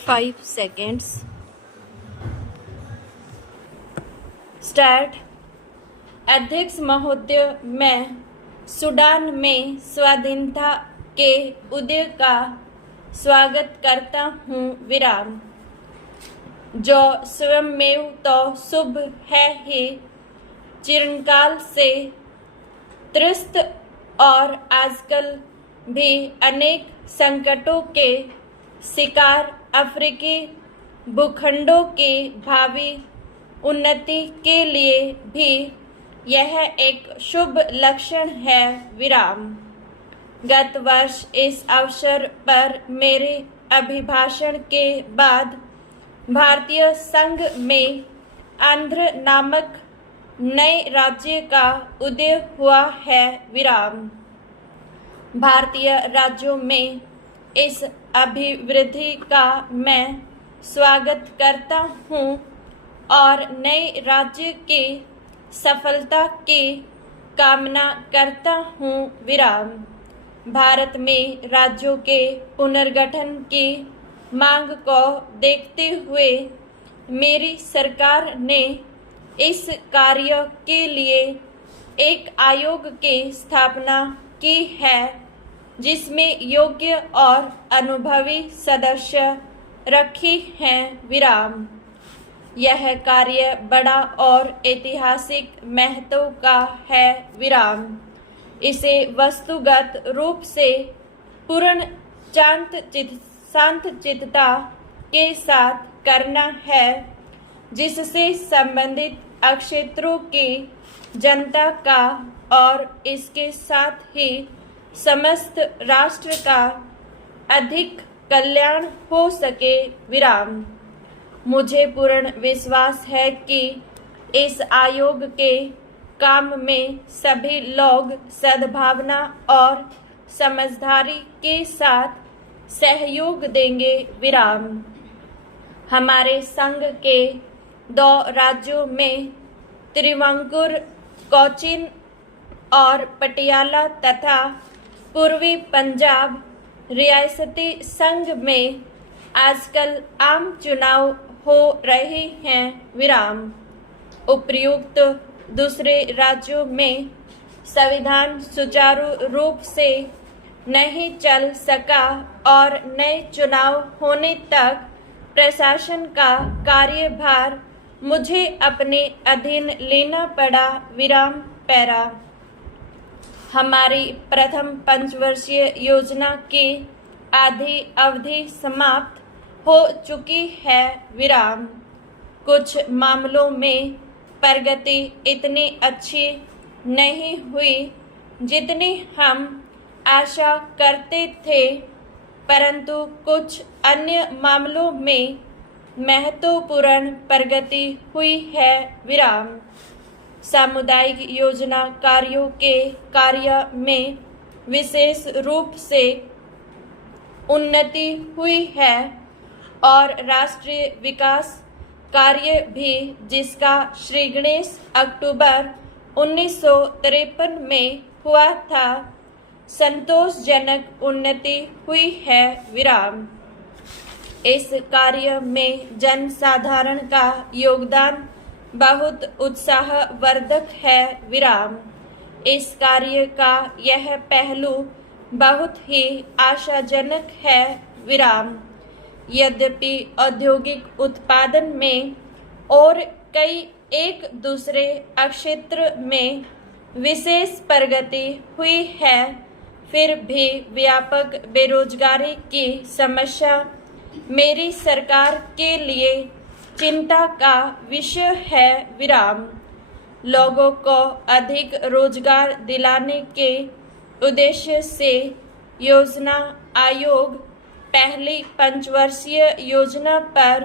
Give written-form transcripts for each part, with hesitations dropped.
5 seconds. Start. अध्यक्ष महोदय, मैं सूडान में स्वाधीनता के उदय का स्वागत करता हूँ। विराम। जो स्वयंमेव तो शुभ है ही, चिरकाल से त्रस्त और आजकल भी अनेक संकटों के शिकार अफ्रीकी भूखंडों की भावी उन्नति के लिए भी यह एक शुभ लक्षण है। विराम। गत वर्ष इस अवसर पर मेरे अभिभाषण के बाद भारतीय संघ में आंध्र नामक नए राज्य का उदय हुआ है। विराम। भारतीय राज्यों में इस अभिवृद्धि का मैं स्वागत करता हूँ और नए राज्य की सफलता की कामना करता हूँ। विराम। भारत में राज्यों के पुनर्गठन की मांग को देखते हुए मेरी सरकार ने इस कार्य के लिए एक आयोग की स्थापना की है, जिसमें योग्य और अनुभवी सदस्य रखे हैं। विराम। यह कार्य बड़ा और ऐतिहासिक महत्व का है। विराम। इसे वस्तुगत रूप से पूर्ण शांतचित्तता के साथ करना है, जिससे संबंधित क्षेत्रों की जनता का और इसके साथ ही समस्त राष्ट्र का अधिक कल्याण हो सके। विराम। मुझे पूर्ण विश्वास है कि इस आयोग के काम में सभी लोग सद्भावना और समझदारी के साथ सहयोग देंगे। विराम। हमारे संघ के 2 राज्यों में त्रिवंकुर, कोचीन और पटियाला तथा पूर्वी पंजाब रियासती संघ में आजकल आम चुनाव हो रहे हैं। विराम। उपर्युक्त दूसरे राज्यों में संविधान सुचारू रूप से नहीं चल सका और नए चुनाव होने तक प्रशासन का कार्यभार मुझे अपने अधीन लेना पड़ा। विराम। पैरा। हमारी प्रथम पंचवर्षीय योजना की आधी अवधि समाप्त हो चुकी है। विराम। कुछ मामलों में प्रगति इतनी अच्छी नहीं हुई जितनी हम आशा करते थे, परंतु कुछ अन्य मामलों में महत्वपूर्ण प्रगति हुई है। विराम। सामुदायिक योजना कार्यों के कार्य में विशेष रूप से उन्नति हुई है और राष्ट्रीय विकास कार्य भी, जिसका श्री गणेश अक्टूबर 1953 में हुआ था, संतोषजनक उन्नति हुई है। विराम। इस कार्य में जनसाधारण का योगदान बहुत उत्साहवर्धक है। विराम। इस कार्य का यह पहलू बहुत ही आशाजनक है। विराम। यद्यपि औद्योगिक उत्पादन में और कई एक दूसरे क्षेत्र में विशेष प्रगति हुई है, फिर भी व्यापक बेरोजगारी की समस्या मेरी सरकार के लिए चिंता का विषय है। विराम। लोगों को अधिक रोजगार दिलाने के उद्देश्य से योजना आयोग पहली पंचवर्षीय योजना पर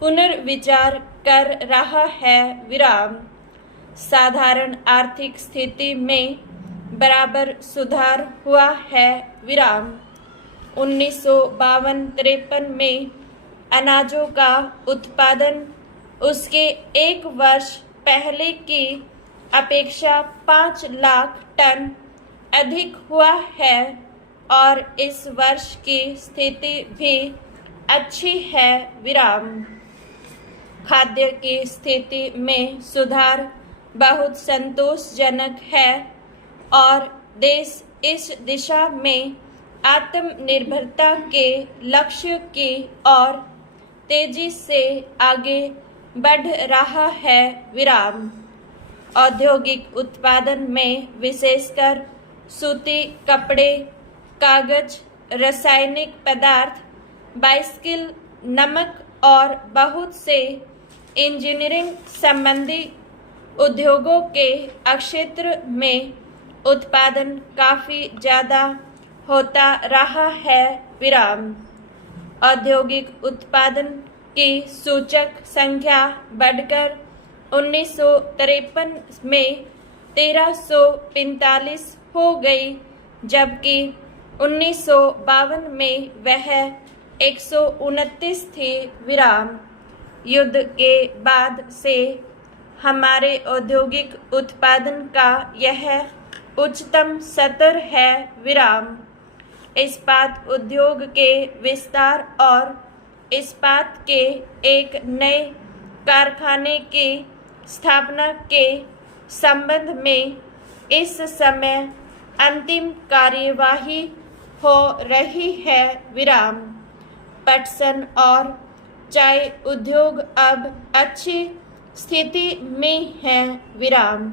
पुनर्विचार कर रहा है। विराम। साधारण आर्थिक स्थिति में बराबर सुधार हुआ है। विराम। 1952-53 में अनाजों का उत्पादन उसके एक वर्ष पहले की अपेक्षा 5 लाख टन अधिक हुआ है और इस वर्ष की स्थिति भी अच्छी है विराम। खाद्य की स्थिति में सुधार बहुत संतोषजनक है और देश इस दिशा में आत्मनिर्भरता के लक्ष्य की ओर तेजी से आगे बढ़ रहा है विराम। औद्योगिक उत्पादन में विशेषकर सूती कपड़े, कागज, रासायनिक पदार्थ, बाइसिकल, नमक और बहुत से इंजीनियरिंग संबंधी उद्योगों के क्षेत्र में उत्पादन काफ़ी ज़्यादा होता रहा है विराम। औद्योगिक उत्पादन की सूचक संख्या बढ़कर 1953 में 1345 हो गई, जबकि 1952 में वह 129 थी विराम। युद्ध के बाद से हमारे औद्योगिक उत्पादन का यह उच्चतम स्तर है विराम। इस्पात उद्योग के विस्तार और इस्पात के एक नए कारखाने की स्थापना के संबंध में इस समय अंतिम कार्यवाही हो रही है विराम। पटसन और चाय उद्योग अब अच्छी स्थिति में है विराम।